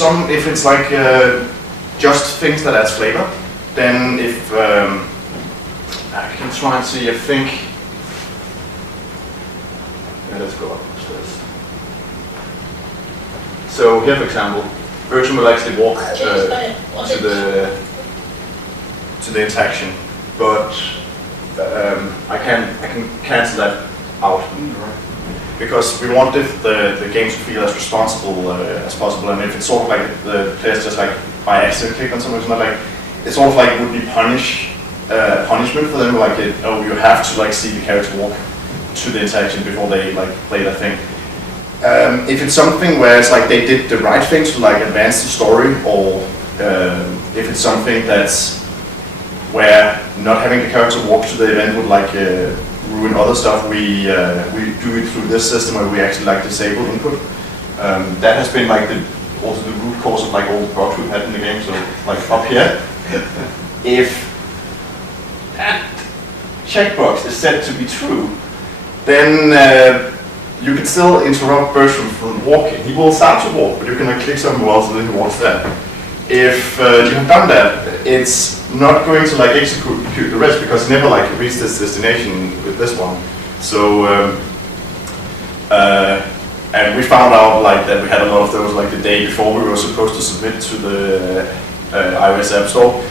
it's like just things that adds flavor, then if I can try and see, I think. Yeah, let's go upstairs. So here, for example, Bertram will actually walk to the interaction, but I can cancel that out because we want the game to feel as responsible as possible, and if it's sort of like the players just like by accident click on something, it's not like it's sort of like it would be punishment for them, like oh, you have to like see the character walk to the interaction before they like play that thing. If it's something where it's like they did the right thing to like advance the story, or if it's something that's where not having the character walk to the event would like ruin other stuff, we do it through this system where we actually like disable input. That has been like also the root cause of like all the bugs we've had in the game. So like up here, if that checkbox is set to be true, then you can still interrupt Bertram from walking. He will start to walk, but you can like click somewhere else and then he walks there. If you have done that, it's not going to like execute the rest because he never like reached this destination with this one. So and we found out like that we had a lot of those like the day before we were supposed to submit to the iOS App Store.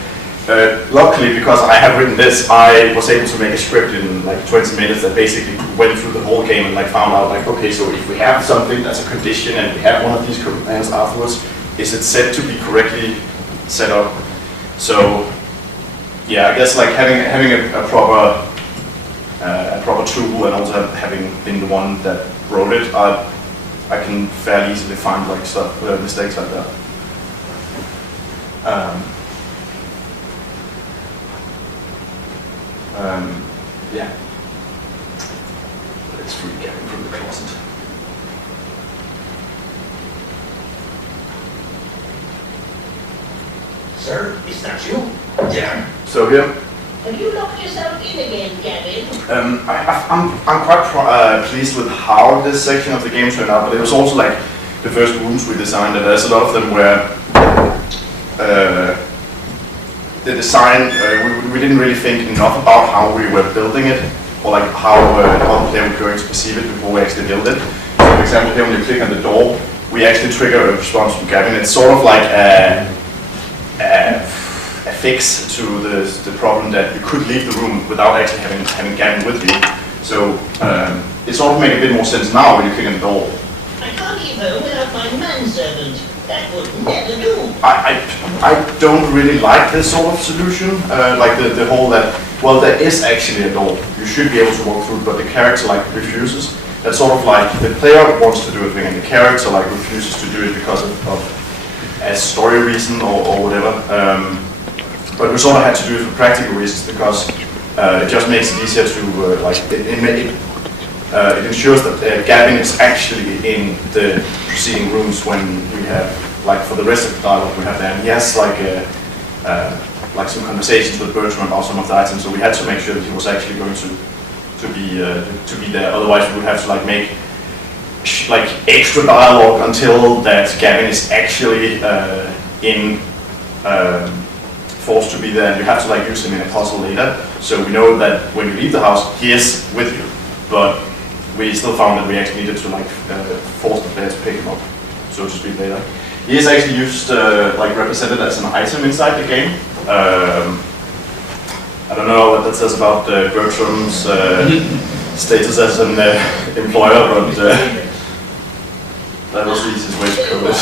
Luckily, because I have written this, I was able to make a script in like 20 minutes that basically went through the whole game and like found out like, okay, so if we have something that's a condition and we have one of these commands afterwards, is it set to be correctly set up? So yeah, I guess like having a proper tool and also having been the one that wrote it, I can fairly easily find like stuff mistakes like that. Yeah. Let's free Gavin from the closet. Sir, is that you? Yeah. So here. Have you locked yourself in again, Gavin? I'm quite pleased with how this section of the game turned out, but it was also like the first rooms we designed, and there's a lot of them where the design, we didn't really think enough about how we were building it, or like how the player was going to perceive it before we actually build it. So for example, here when you click on the door, we actually trigger a response from Gavin. It's sort of like a fix to the problem that you could leave the room without actually having Gavin with you. So it sort of makes a bit more sense now when you click on the door. I can't leave home without my manservant. That would never do. I don't really like this sort of solution, like the whole that, well, there is actually a door. You should be able to walk through it, but the character like refuses. That's sort of like the player wants to do a thing and the character like refuses to do it because of a story reason or whatever. But we sort of had to do it for practical reasons because it just makes it easier to like it ensures that Gavin is actually in the preceding rooms when we have, like for the rest of the dialogue we have there, and he has like some conversations with Bertram about some of the items, so we had to make sure that he was actually going to be there. Otherwise we would have to like make like extra dialogue until that Gavin is actually forced to be there, and you have to like use him in a puzzle later. So we know that when you leave the house, he is with you, but we still found that we actually needed to like force the player to pick him up, so to speak, later. He is actually used like represented as an item inside the game. I don't know what that says about Bertram's status as an employer, but that was the easiest way to code it.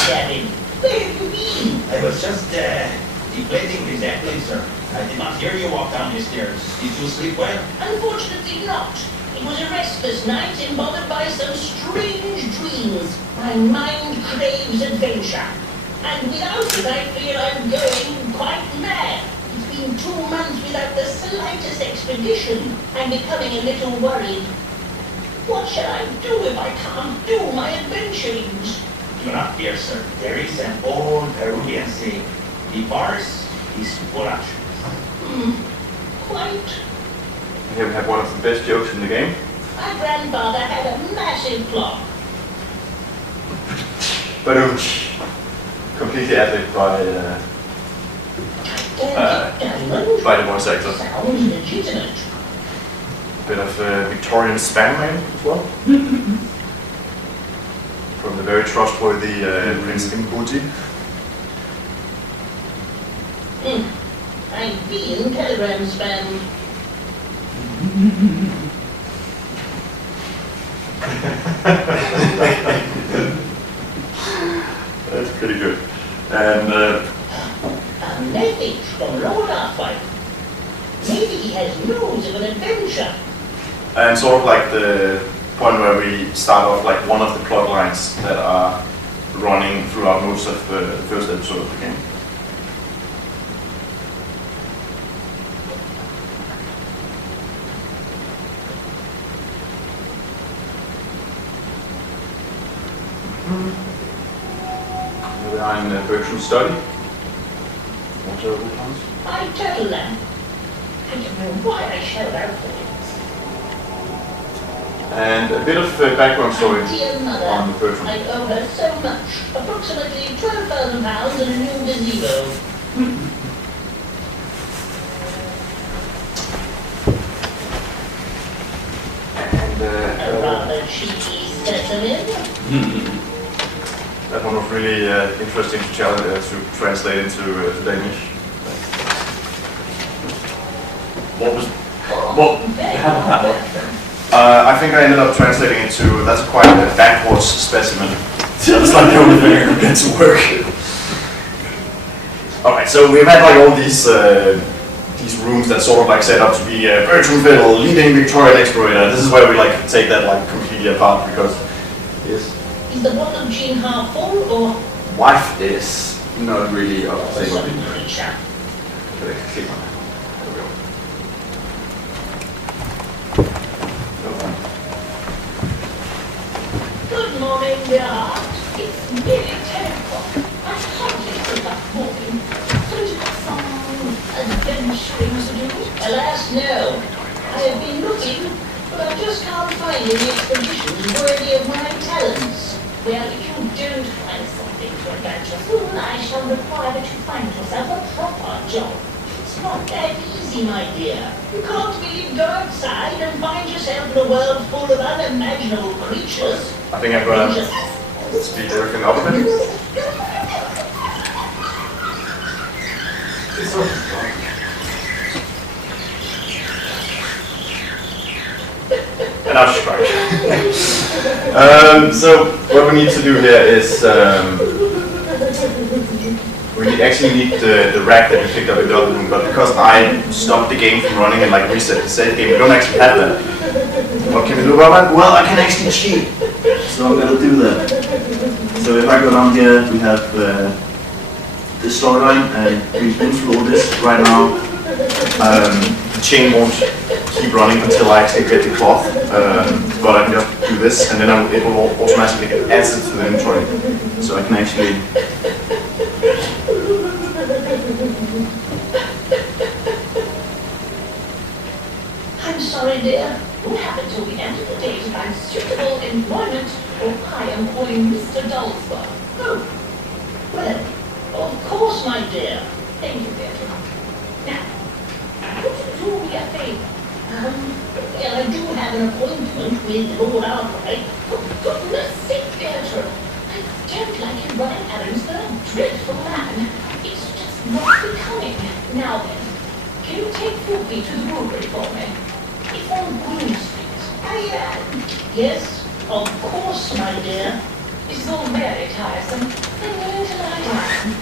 Where have you been? I was just deflating exactly, sir. I did not hear you walk down the stairs. Did you sleep well? Unfortunately not. It was a restless night and bothered by some strange dreams. My mind craves adventure. And without it, I fear I'm going quite mad. It's been 2 months without the slightest expedition. I'm becoming a little worried. What shall I do if I can't do my adventurings? Do not fear, sir. There is an old Peruvian saying, the forest is voracious. Quite. Here we have one of the best jokes in the game. My grandfather had a massive clock. But completely added by the voice actor. Sounds legitimate. Bit of Victorian Spaniel as well. From the very trustworthy Prince Imbuti. I've been telegram spam. That's pretty good. And A message from Lord Arthur. Maybe he has news of an adventure. and sort of like the point where we start off like one of the plot lines that are running throughout most of the first episode of the game. We are in Bertram's study. I tell them. I don't know why I showed out for it. And a bit of background story Dear mother, on Bertram. I owe her so much. Approximately £12,000 and a new gazebo. And A rather cheeky specimen. that one was really interesting to translate into Danish. I think I ended up translating it to, that's quite a backwards specimen. That's like the only thing I could get to work. Alright, so we've had like all these rooms that sort of like set up to be Bertram Fiddle, leading Victorian explorator. This is where we like take that like completely apart because Is the bottle of gin half full or wife is not really up to some creature? Good morning, dear heart. It's nearly 10 o'clock. I hardly wake up morning. Don't you have some adventuring to do? Alas, no. I have been looking, but I just can't find any expeditions worthy of my talents. Well, if you don't find something to adventure soon, I shall require that you find yourself a proper job. It's not that easy, my dear. You can't really go outside and find yourself in a world full of unimaginable creatures. I think I'm gonna speed everything up a bit. And now she's right. So what we need to do here is we actually need the rack that we picked up in the other room, but because I stopped the game from running and like reset the save game, we don't actually have that. What can we do about that? Well, I can actually cheat. So I'm gonna do that. So if I go down here, we have this storyline, and we've been through all this right now. The chain won't keep running until I actually get the cloth, but I can just do this, and then it will automatically get added to the inventory. So I can actually. I'm sorry, dear. You have until the end of the day to find suitable employment, or I am calling Mr. Dulsberg. Oh, well, of course, my dear. Thank you, Bertram. Now, could you do me a favor? Well, I do have an appointment with Lord Arkwright. For goodness sake, Bertram. I don't like him running errands for a dreadful man. It's just not becoming. Now then, can you take Birke to the brewery for me? It's on Green Street. Yes, of course, my dear. It's all very tiresome. I'm going to lie down.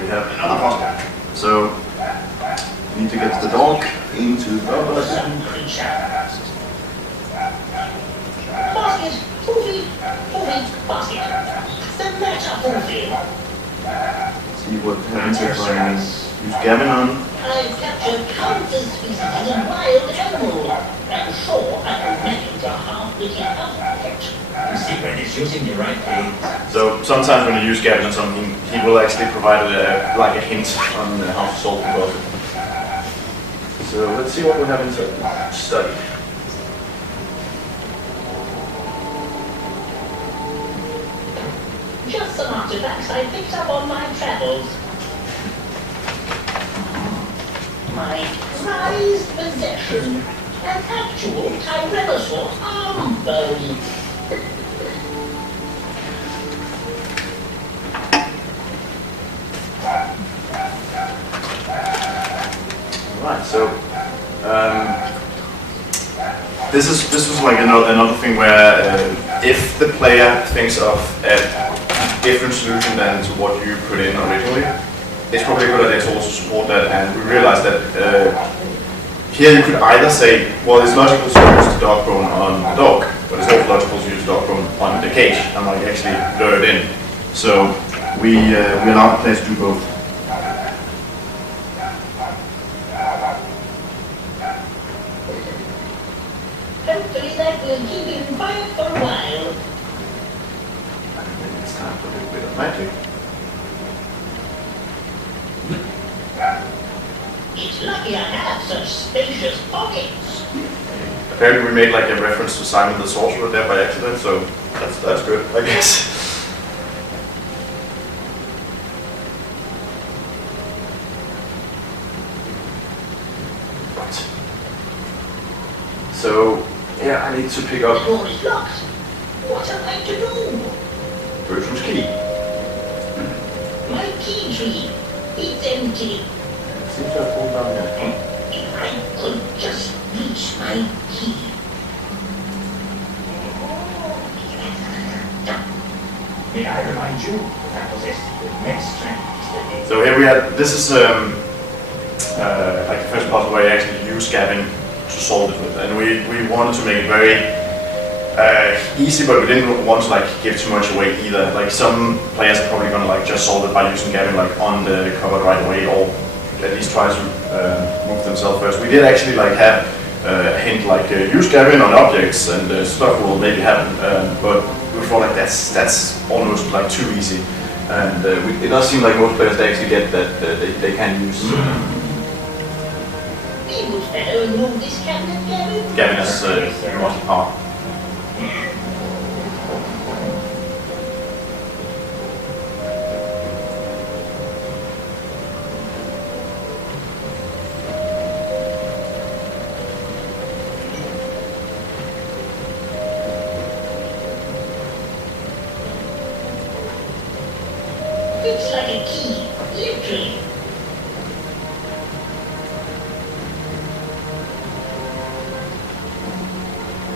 We have another pocket. So we need to get the dog into the Some creature. Basket, Birke, basket. The matter, Birke. see what happens if I use Gavin on. I've captured countless species of wild animals. I'm sure I can manage a half-witted outfit. The secret is using the right key. So sometimes when you use Gavin on something, he will actually provide like a hint on how to solve the puzzle. So let's see what we have inside the study. Just some artifacts I picked up on my travels. My prized possession, an actual Tyrannosaurus arm bone. Alright, so this was like another thing where if the player thinks of a different solution than to what you put in originally, it's probably a good idea to also support that. And we realized that here you could either say, well, it's logical to use the dog bone on the dog, but it's also logical to use the dog bone on the cage and like actually lure it in. So we allowed the players to do both. Hopefully that will keep him quiet for a while. And then it's time for a little bit of magic. It's lucky I have such spacious pockets. Apparently we made like a reference to Simon the Sorcerer there by accident, so that's good, I guess. Right. So yeah, I need to pick The up door is locked. What am I to do? Bertram's key. My key tree. It's empty. It seems to have fallen down here. If I could just reach my key. May I remind you that possess the next strength. So here we have, this is like the first puzzle where you actually use Gavin to solve it with, and we wanted to make it very easy, but we didn't want to like give too much away either. Like some players are probably gonna like just solve it by using Gavin like on the cupboard right away, or at least try to move themselves first. We did actually like have a hint like use Gavin on objects and stuff will maybe happen, but we felt like that's almost like too easy, and it does seem like most players they actually get that they can use Be a good fellow and move this cabinet, Gavin. Gavin as muscle power. It's like a key, literally.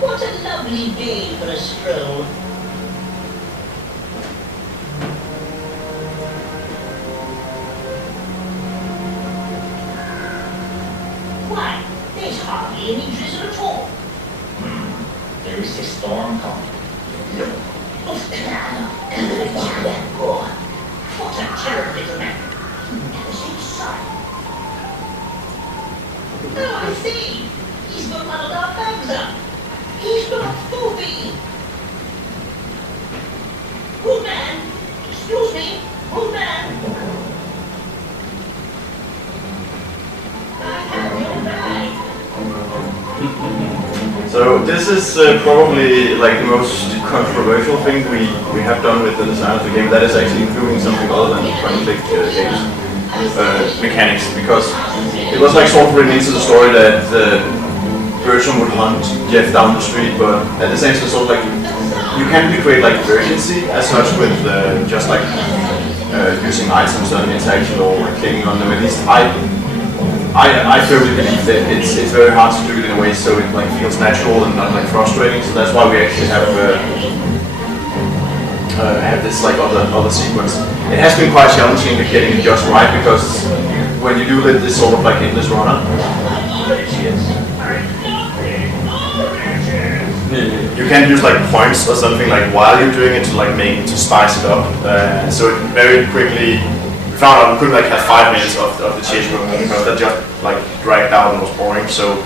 What a lovely day for a stroll. Why, there's hardly any drizzle at all. There is a storm coming. What a terrible little man. He never seems sorry. Oh, I see. He's got one of our bags up. He's got Foofy. Good man. Excuse me. Good man. I have your bag. So this is probably like the most controversial thing we have done with the design of the game. That is actually including something other than point-and-click games mechanics, because it was like sort of written into the story that Bertram would hunt Jeff down the street, but at the same time, sort of like you can't really create like urgency as such with just like using items on interaction or clicking on them. At least I firmly believe that it's very hard to do it in a way so it like feels natural and not like frustrating. So that's why we actually have this like other sequence. It has been quite challenging getting it just right, because when you do this sort of like endless runner, you can use like points or something like while you're doing it to like make to spice it up. So it very quickly we found out we couldn't like have 5 minutes of the chase room because that just like dragged out and was boring. So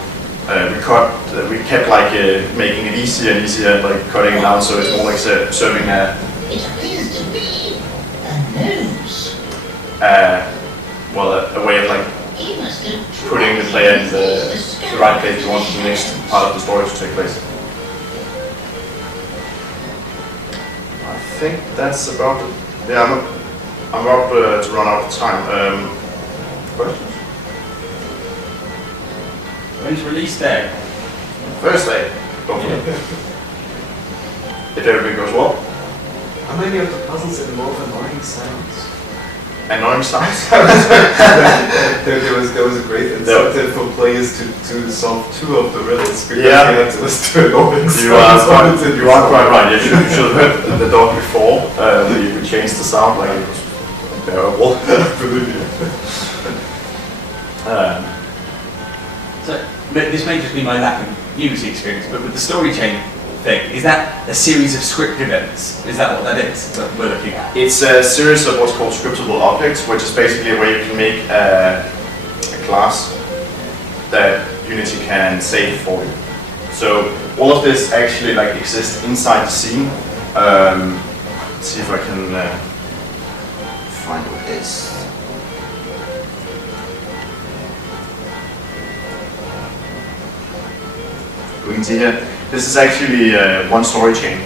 we kept like making it easier and easier, like cutting it down so it's more like serving a. It appears to be a nose. Well, a way of like He must have putting the player in the right place you want the next part of the story to take place. I think that's about it. Yeah, I'm about to run out of time. Questions? When's release day? Thursday, hopefully. If everything goes well. How many of the puzzles involve annoying sounds? Annoying sounds? there was a great incentive for players to solve 2 of the riddles because Yeah. they had to listen to annoying sounds. You are quite right. You should have heard the dog before. You could change the sound, like it was unbearable. So this may just be my lack of Unity experience, but with the story chain thing, is that a series of script events? Is that what that is that we're looking at? It's a series of what's called scriptable objects, which is basically a way you can make a class that Unity can save for you. So all of this actually like exists inside the scene. Let's see if I can find what it is. We can see here, this is actually one story chain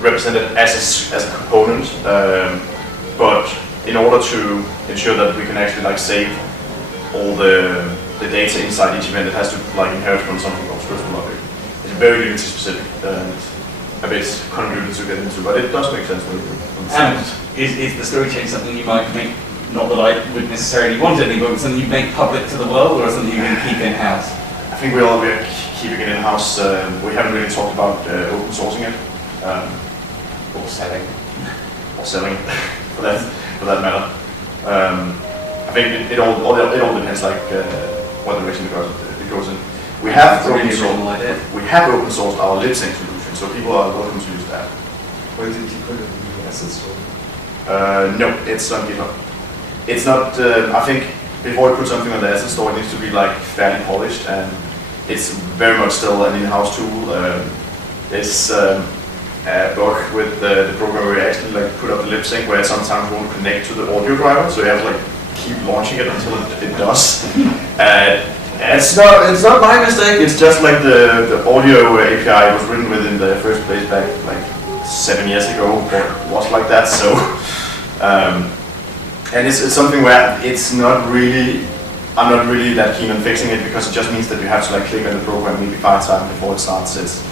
represented as a component, but in order to ensure that we can actually like save all the data inside each event, it has to like inherit from something called scriptable object. It's very Unity specific and a bit convoluted to get into, but it does make sense when you And is the story chain something you might make, not that I would necessarily want any, but something you make public to the world, or something you can keep in-house? I think we're keeping it in-house. We haven't really talked about open sourcing it, or selling, for that matter. I think it all depends like what direction it goes in. We have open sourced our lip sync solution, so people are welcome to use that. Where did you put it in the assets? No, it's on GitHub. It's not. I think before you put something on the asset store, it needs to be like fairly polished, and it's very much still an in-house tool. It's a bug with the program where you actually like put up the lip sync, where it sometimes won't connect to the audio driver, so you have to like keep launching it until it does. It's not my mistake. It's just like the audio API was written with in the first place back like 7 years ago. It was like that, so. And it's something where it's not really, I'm not really that keen on fixing it, because it just means that you have to like click on the program maybe 5 times before it starts. It's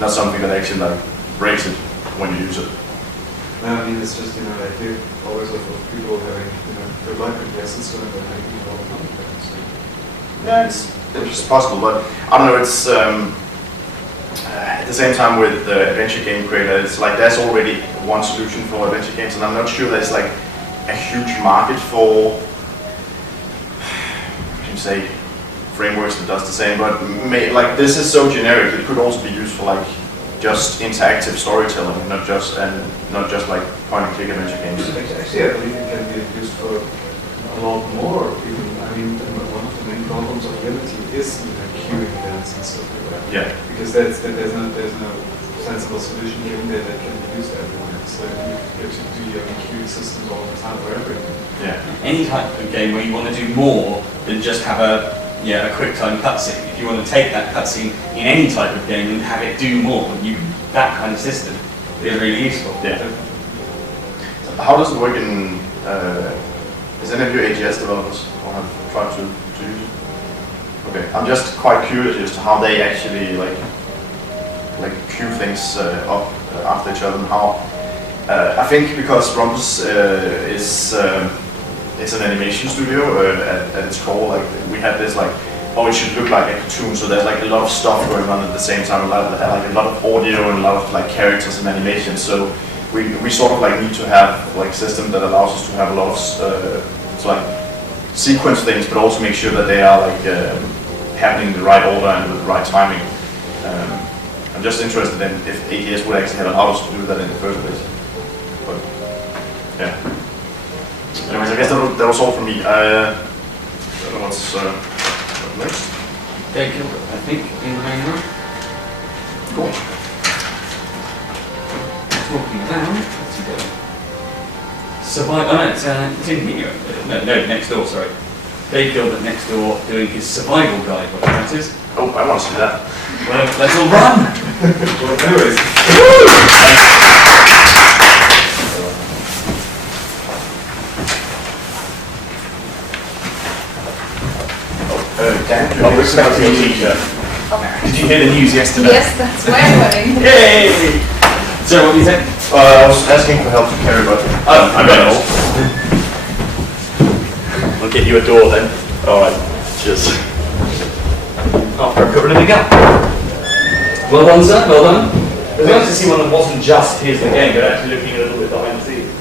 not something that actually like breaks it when you use it. No, I mean, it's just, I hear always of people having, good luck with the assets and they're making a lot of money. So. Yeah, it's possible, but I don't know, it's at the same time with the adventure game creator, it's like there's already one solution for adventure games, and I'm not sure there's like a huge market for, what can you say, frameworks that does the same, but like this is so generic, it could also be used for like just interactive storytelling, not just like point and click adventure games. Actually, I believe it can be used for a lot more. Even, I mean, one of the main problems of Unity is queuing events and stuff like that. Yeah. Because there's no sensible solution given there that can be used everywhere. So you have to do your queuing systems all the time for everything. Yeah. Any type of game where you want to do more than just have a quick time cutscene. If you want to take that cutscene in any type of game and have it do more, that kind of system is really useful. Yeah. So how does it work in? Is any of you AGS developers or have tried to use it? Okay, I'm just quite curious as to how they actually like queue things up after each other, and how I think because Rumpus is an animation studio at its core. Like we had this like, oh, it should look like a cartoon. So there's like a lot of stuff going on at the same time. A lot of audio and a lot of like characters and animation. So we sort of like need to have like a system that allows us to have a lot of like sequence things, but also make sure that they are like happening in the right order and with the right timing. I'm just interested in if ATS would actually have allowed us to do that in the first place. But yeah. Anyways, I guess that was all from me. I don't know what's Dave Gilbert, I think, in the main room. Cool. Talking about, what's he doing? Survival, oh no, it's in here. No, next door, sorry. Dave Gilbert next door doing his survival guide, whatever that is. Oh, I want to see that. Well, let's all run! Well, anyways, Dan, you're expecting your teacher. Did you hear the news yesterday? Yes, that's why I'm running. Yay! So what do you think? I was asking for help to carry, but Oh, I got it all. I'll get you a door then. Alright, cheers. After I've covered everything up. Well done, sir, well done. It was nice to see one that wasn't just here's the game, but actually looking a little bit behind the scenes.